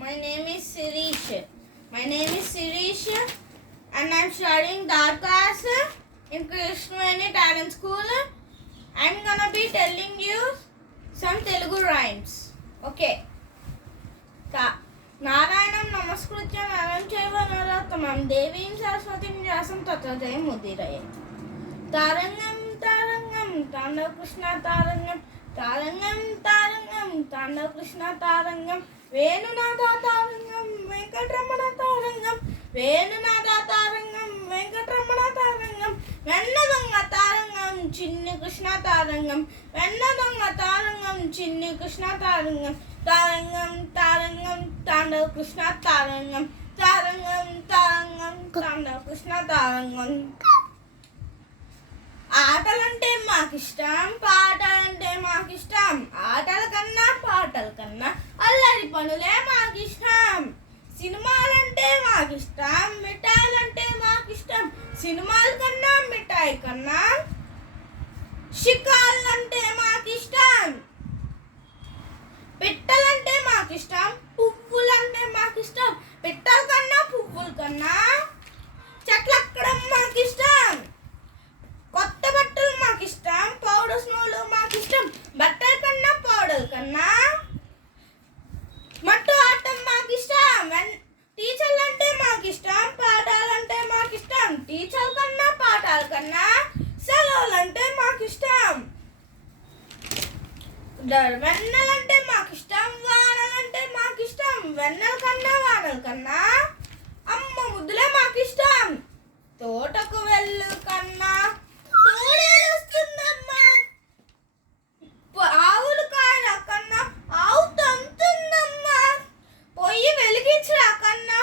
My name is Sirish. And I'm studying third class in Krishnaveni Talent School. I'm gonna be telling you some Telugu rhymes. Okay. నారాయణం నమస్కృత్య నరం చైవ నరోత్తమం దేవీం సరస్వతిం వ్యాసం తత్ర జయముదీరయే. తారంగం తారంగం తాండవ కృష్ణ తారంగం తారంగం తారంగం తాండవ కృష్ణ తారంగం వేణునాథ తారంగం వెంకటరమణ తారంగం వేణునాథ తారంగం వెంకటరమణ తారంగం వెన్న దొంగ తారంగం చిన్ని కృష్ణ తారంగం వెన్న దొంగ తారంగం చిన్ని కృష్ణ తారంగం తారంగం తారంగం తాండవ కృష్ణ తారంగం తారంగం తారంగం తాండవ కృష్ణ తారంగం. ఆటలంటే మాకిష్టం, పాటలంటే మాకిష్టం, ఆటల కన్నా పాటల కన్నా అల్లరి పనులే మాకిష్టం. సినిమాలంటే మాకిష్టం, మిఠాయిలంటే మాకిష్టం, సినిమాల కన్నా మిఠాయి కన్నా షికార్లంటే మాకిష్టం. పిట్టలంటే మాకిష్టం, పువ్వులంటే మాకిష్టం, పిట్టల కన్నా పువ్వుల కన్నా చెట్లు ఎక్కడం మాకిష్టం. కొత్త బట్టలు మాకిష్టం, పౌడర్ స్నోలు మాకిష్టం, బట్టల కన్నా పౌడర్ కన్నా మట్టు ఆడటం మాకిష్టం. టీచర్లు అంటే మాకిష్టం, పాఠాలంటే మాకిష్టం, టీచర్ల కన్నా పాఠాల కన్నా సెలవులంటే మాకిష్టం. వెన్నెలంటే మాకిష్టం, వానలంటే మాకిష్టం, వెన్నెల కన్నా వానల కన్నా అమ్మ ముద్దులే మాకిష్టం. తోటకు వెళ్ళు కన్నా తోడేస్తుందమ్మా, ఆవులు కాయల కన్నా ఆవు తంతుందమ్మా, పొయ్యి వెలిగించరా కన్నా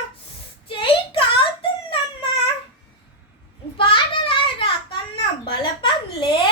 చెయ్యి కావుతుందమ్మా, పాట రాయరా కన్నా బలపం లే